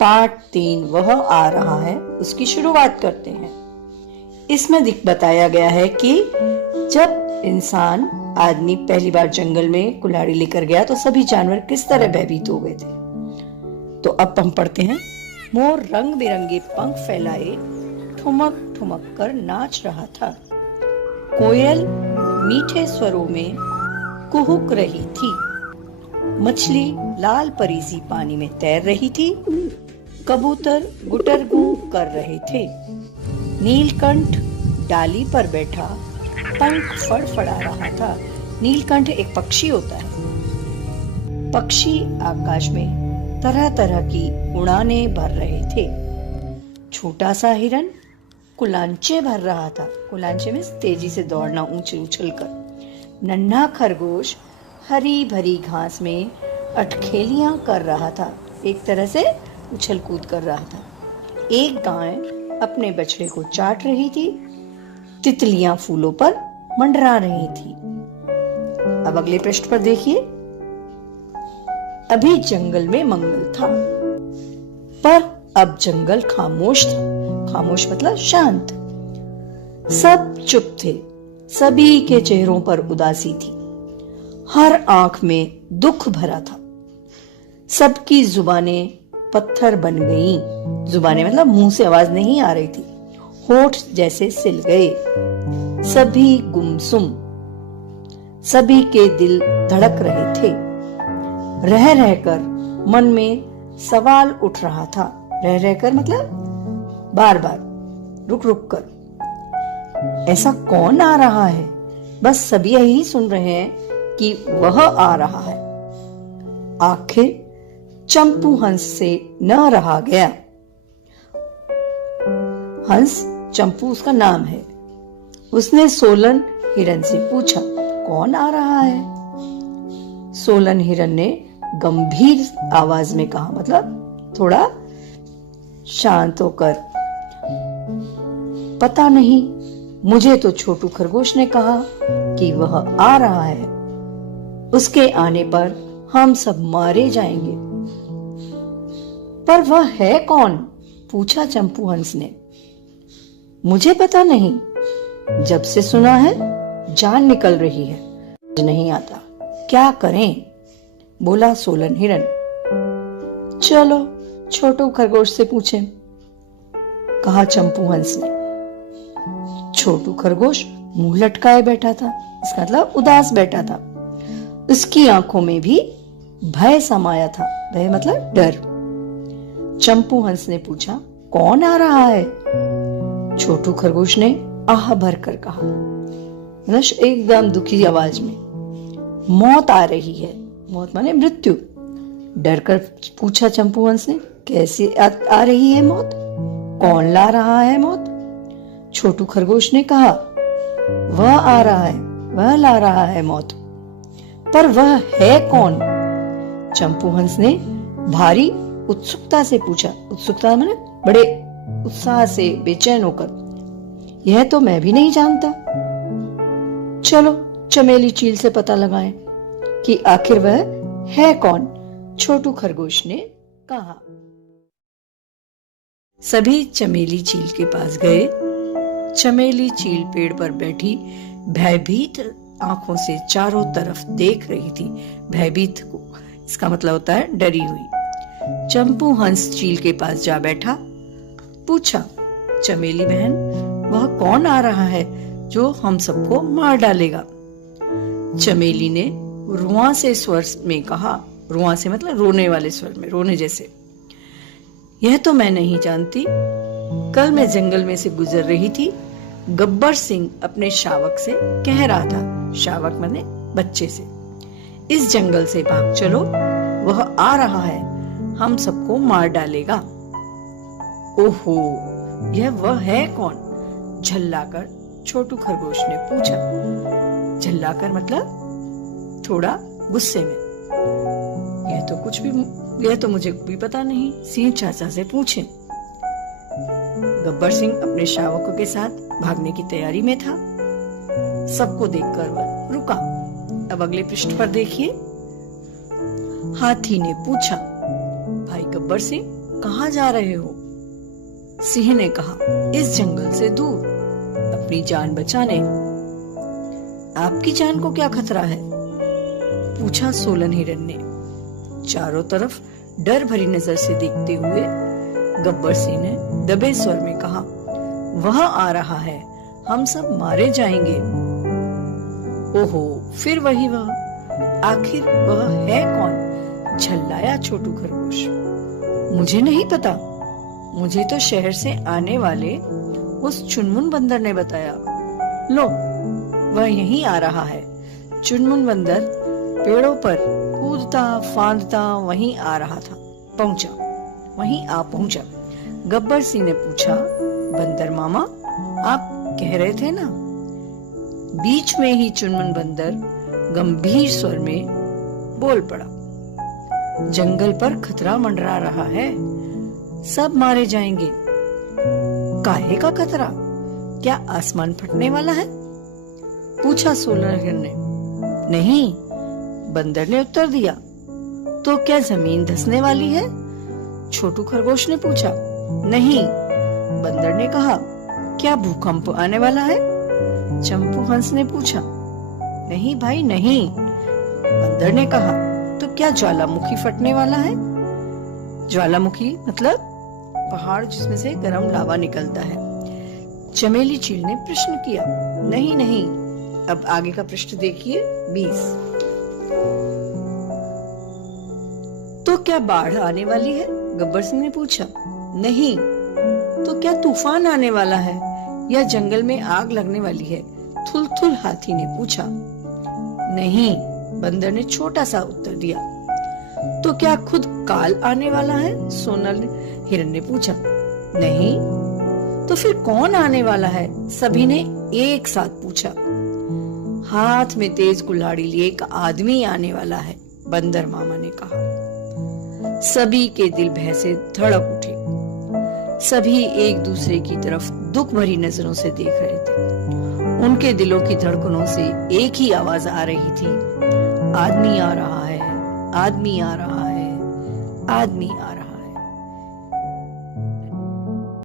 Part 3 वह आ रहा है उसकी शुरुआत करते हैं। इसमें बताया गया है कि जब इंसान आदमी पहली बार जंगल में कुल्हाड़ी लेकर गया तो सभी जानवर किस तरह भयभीत हो गए थे। तो अब हम पढ़ते हैं। मोर रंग बिरंगे पंख फैलाए ठुमक ठुमक कर नाच रहा था। कोयल मीठे स्वरों में कुहुक रही थी। मछली लाल परी सी पानी में तैर रही थी। कबूतर गुटरगू कर रहे थे। नीलकंठ डाली पर बैठा पंख फड़फड़ा रहा था। नीलकंठ एक पक्षी होता है। पक्षी आकाश में तरह तरह की उड़ानें भर रहे थे। छोटा सा हिरन कुलांचे भर रहा था। कुलांचे में तेजी से दौड़ना, ऊंचे उछल कर। नन्हा खरगोश हरी भरी घास में अटखेलियां कर रहा था, एक तरह से उछल कूद कर रहा था। एक गाय अपने बछड़े को चाट रही थी। तितलियां फूलों पर मंडरा रही थी। अब अगले पृष्ठ पर देखिए। अभी जंगल में मंगल था, पर अब जंगल खामोश था। खामोश मतलब शांत। सब चुप थे। सभी के चेहरों पर उदासी थी। हर आंख में दुख भरा था। सबकी जुबानें पत्थर बन गईं। जुबानें मतलब मुंह से आवाज नहीं आ रही थी। होठ जैसे सिल गए। सभी गुमसुम। सभी के दिल धड़क रहे थे। रह रहकर मन में सवाल उठ रहा था। रह रहकर मतलब बार बार, रुक रुक कर। ऐसा कौन आ रहा है? बस सभी यही सुन रहे हैं कि वह आ रहा है। आखिर चंपू हंस से न रहा गया। हंस चंपू उसका नाम है। उसने सोलन हिरन से पूछा, कौन आ रहा है? सोलन हिरन ने गंभीर आवाज में कहा, मतलब थोड़ा शांत होकर, पता नहीं, मुझे तो छोटू खरगोश ने कहा कि वह आ रहा है। उसके आने पर हम सब मारे जाएंगे। पर वह है कौन? पूछा चंपू हंस ने। मुझे पता नहीं। जब से सुना है जान निकल रही है, नहीं आता, क्या करें? बोला सोलन हिरन। चलो छोटू खरगोश से पूछें, कहा चंपू हंस ने। छोटू खरगोश मुंह लटकाए बैठा था। इसका मतलब उदास बैठा था। उसकी आंखों में भी भय समाया था। भय मतलब डर। चंपू हंस ने पूछा, कौन आ रहा है? छोटू खरगोश ने आह भर कर कहा, मतलब एकदम दुखी आवाज में, मौत आ रही है। मौत माने मृत्यु। डर कर पूछा चंपू हंस ने, कैसे आ रही है मौत? कौन ला रहा है मौत? छोटू खरगोश ने कहा, वह आ रहा है, वह ला रहा है मौत। पर वह है कौन? चंपू हंस ने भारी उत्सुकता से पूछा। उत्सुकता माने बड़े उत्साह से, बेचैन होकर, यह तो मैं भी नहीं जानता। चलो चमेली चील से पता लगाएं कि आखिर वह है कौन। छोटू खरगोश ने कहा। सभी चमेली चील के पास गए। चमेली चील पेड़ पर बैठी भयभीत आंखों से चारों तरफ देख रही थी। भयभीत को इसका मतलब होता है डरी हुई। चंपू हंस चील के पास जा बैठा। पूछा, चमेली बहन, वह कौन आ रहा है जो हम सबको मार डालेगा? चमेली ने रुआ से स्वर में कहा। रुआ से मतलब रोने वाले स्वर में, रोने जैसे। यह तो मैं नहीं जानती। कल मैं जंगल में से गुजर रही थी। गब्बर सिंह अपने शावक से कह रहा था, शावक माने बच्चे से, इस जंगल से भाग चलो, वह आ रहा है, हम सबको मार डालेगा। ओहो, यह वह है कौन? झल्लाकर छोटू खरगोश ने पूछा। झल्लाकर मतलब थोड़ा गुस्से में। यह तो मुझे भी पता नहीं, सिंह चाचा से पूछें। गब्बर सिंह अपने शावकों के साथ भागने की तैयारी में था। सबको देखकर वह रुका। अब अगले पृष्ठ पर देखिए। हाथी ने पूछा, भाई गब्बर सिंह, कहाँ जा रहे हो? सिंह ने कहा, इस जंगल से दूर, अपनी जान बचाने। आपकी जान को क्या खतरा है? पूछा सोलन हिरन ने। चारों तरफ डर भरी नजर से देखते हुए गब्बर सिंह ने दबे स्वर में कहा, वह आ रहा है, हम सब मारे जाएंगे। ओहो, फिर वही वह, आखिर वह है कौन? झल्लाया छोटू खरगोश। मुझे नहीं पता, मुझे तो शहर से आने वाले उस चुनमुन बंदर ने बताया। लो, वह यहीं आ रहा है। चुनमुन बंदर पेड़ों पर कूदता फांदता वहीं आ रहा था। वहीं आ पहुंचा। गब्बर सिंह ने पूछा, बंदर मामा, आप कह रहे थे ना? बीच में ही चुनमुन बंदर गंभीर स्वर में बोल पड़ा, जंगल पर खतरा मंडरा रहा है, सब मारे जाएंगे। काहे का खतरा? क्या आसमान फटने वाला है? पूछा सोलन हिरन ने। नहीं, बंदर ने उत्तर दिया। तो क्या जमीन धंसने वाली है? छोटू खरगोश ने पूछा। नहीं, बंदर ने कहा। क्या भूकंप आने वाला है? चंपू हंस ने पूछा। नहीं भाई नहीं, बंदर ने कहा। तो क्या ज्वालामुखी फटने वाला है? ज्वालामुखी मतलब पहाड़ जिसमें से गर्म लावा निकलता है। चमेली चील ने प्रश्न किया। नहीं नहीं, अब आगे का पृष्ठ देखिए 20। तो क्या बाढ़ आने वाली है? गब्बर सिंह ने पूछा। नहीं। तो क्या तूफान आने वाला है या जंगल में आग लगने वाली है? थुलथुल हाथी ने पूछा। नहीं, बंदर ने छोटा सा उत्तर दिया। तो क्या खुद काल आने वाला है? सोनल हिरन ने पूछा। नहीं। तो फिर कौन आने वाला है? सभी ने एक साथ पूछा। हाथ में तेज कुल्हाड़ी लिए एक आदमी आने वाला है, बंदर मामा ने कहा। सभी के दिल भय से धड़क उठे। सभी एक दूसरे की तरफ दुख भरी नजरों से देख रहे थे। उनके दिलों की धड़कनों से एक ही आवाज आ रही थी, आदमी आ रहा है, आदमी आ रहा है, आदमी आ रहा है।